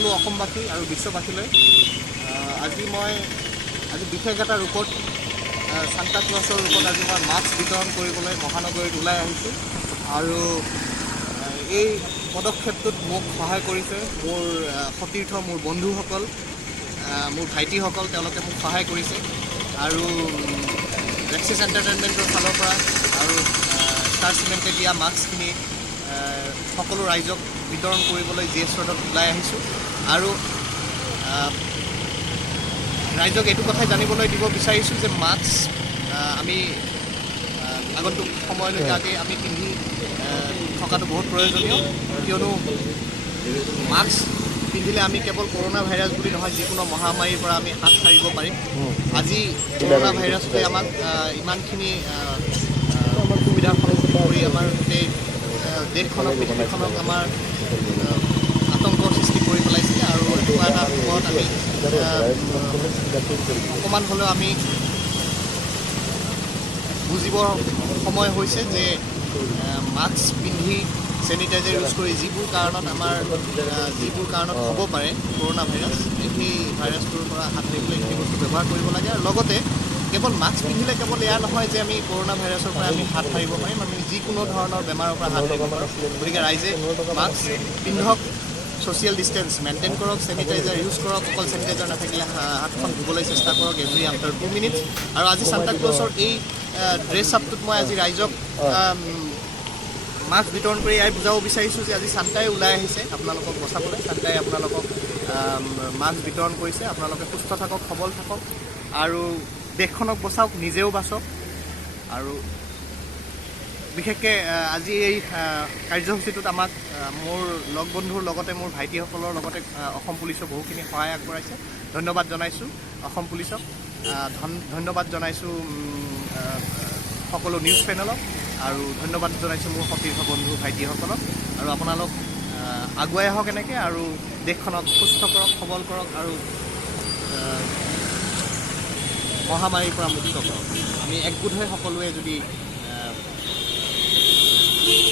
সকলো অসমবাসী আৰু বিশ্ববাসীলৈ আজি বিশেষ এটা ৰূপত সান্তা ক্লজৰ ৰূপত আজি মই মাস্ক বিতৰণ কৰিবলৈ মহানগৰীত ওলাই আহিছোঁ আৰু এই পদক্ষেপটোত মোক সহায় কৰিছে মোৰ সতীৰ্থ মোৰ বন্ধুসকল মোৰ ভাইটিসকল তেওঁলোকে মোক সহায় কৰিছে আৰু ৰেক্সিছ এণ্টাৰটেইনমেণ্টৰ ফালৰ পৰা আৰু ষ্টাৰ চিমেণ্টে দিয়া মাস্কখিনি সকলো ৰাইজক বিতৰণ কৰিবলৈ জিএছ ৰোডত ওলাই আহিছোঁ আৰু ৰাইজক এইটো কথাই জানিবলৈ দিব বিচাৰিছোঁ যে মাস্ক আমি আগন্তুক সময়লৈকে আমি পিন্ধি থকাটো বহুত প্ৰয়োজনীয় কিয়নো মাস্ক পিন্ধিলে আমি কেৱল কৰোণা ভাইৰাছ বুলি নহয় যিকোনো মহামাৰীৰ পৰা আমি হাত সাৰিব পাৰিম আজি কৰোণা ভাইৰাছটোৱে আমাক ইমানখিনি সুবিধাৰ সন্মুখীন কৰি আমাৰ গোটেই দেশখনক পৃথিৱীখনক আমাৰ আতংকৰ সৃষ্টি কৰি পেলাইছিলে আৰু এনেকুৱা এটা সময়ত আমি অকণমান হ'লেও আমি বুজিবৰ সময় হৈছে যে মাস্ক পিন্ধি চেনিটাইজাৰ ইউজ কৰি যিবোৰ কাৰণত হ'ব পাৰে কৰোণা ভাইৰাছ সেই ভাইৰাছটোৰ পৰা হাত সাৰিবলৈ এইখিনি বস্তু ব্যৱহাৰ কৰিব লাগে আৰু লগতে কেৱল মাস্ক পিন্ধিলে কেৱল এয়া নহয় যে আমি কৰোণা ভাইৰাছৰ পৰা আমি হাত সাৰিব পাৰিম আমি যিকোনো ধৰণৰ বেমাৰৰ পৰা হাত সাৰিব পাৰোঁ গতিকে ৰাইজে মাস্ক পিন্ধক ছ'চিয়েল ডিষ্টেঞ্চ মেইনটেইন কৰক চেনিটাইজাৰ ইউজ কৰক অকল চেনিটাইজাৰ নাথাকিলে হাতখন ধুবলৈ চেষ্টা কৰক এভৰি আফটাৰ 2 মিনিটছ আৰু আজি সান্তা ক্লজৰ এই ড্ৰেছ আপটোত মই আজি ৰাইজক মাস্ক বিতৰণ কৰি ইয়াই বুজাব বিচাৰিছোঁ যে আজি সান্তাই ওলাই আহিছে আপোনালোকক বচাবলৈ সান্তাই আপোনালোকক মাস্ক বিতৰণ কৰিছে আপোনালোকে সুস্থ থাকক সবল থাকক আৰু দেশখনক বচাওক নিজেও বাচক আৰু বিশেষকৈ আজি এই কাৰ্যসূচীটোত আমাক মোৰ লগ বন্ধুৰ লগতে মোৰ ভাইটিসকলৰ লগতে অসম পুলিচৰ বহুখিনি সহায় আগবঢ়াইছে ধন্যবাদ জনাইছোঁ অসম পুলিচক ধন্যবাদ জনাইছোঁ সকলো নিউজ পেনেলক আৰু ধন্যবাদ জনাইছোঁ মোৰ সতীৰ্থ বন্ধু ভাইটিসকলক আৰু আপোনালোক আগুৱাই আহক এনেকৈ আৰু দেশখনক সুস্থ কৰক সবল কৰক আৰু মহামাৰীৰ পৰা মুক্ত কৰক আমি একগোট হৈ সকলোৱে যদি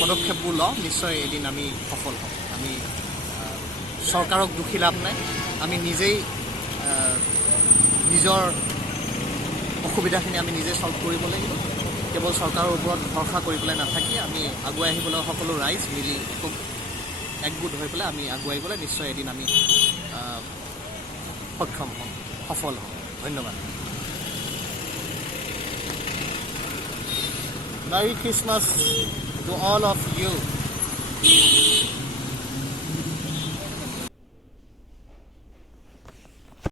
পদক্ষেপবোৰ লওঁ নিশ্চয় এদিন আমি সফল হ'ম আমি চৰকাৰক দোষী লাভ নাই আমি নিজেই নিজৰ অসুবিধাখিনি আমি নিজে ছল্ভ কৰিব লাগিব কেৱল চৰকাৰৰ ওপৰত ভৰসা কৰি পেলাই নাথাকি আমি আগুৱাই আহিবলৈ সকলো ৰাইজ মিলি খুব একগোট হৈ পেলাই আমি আগুৱাই গ'লে নিশ্চয় এদিন আমি সক্ষম হ'ম সফল হ'ম ধন্যবাদ Merry Christmas to all of you.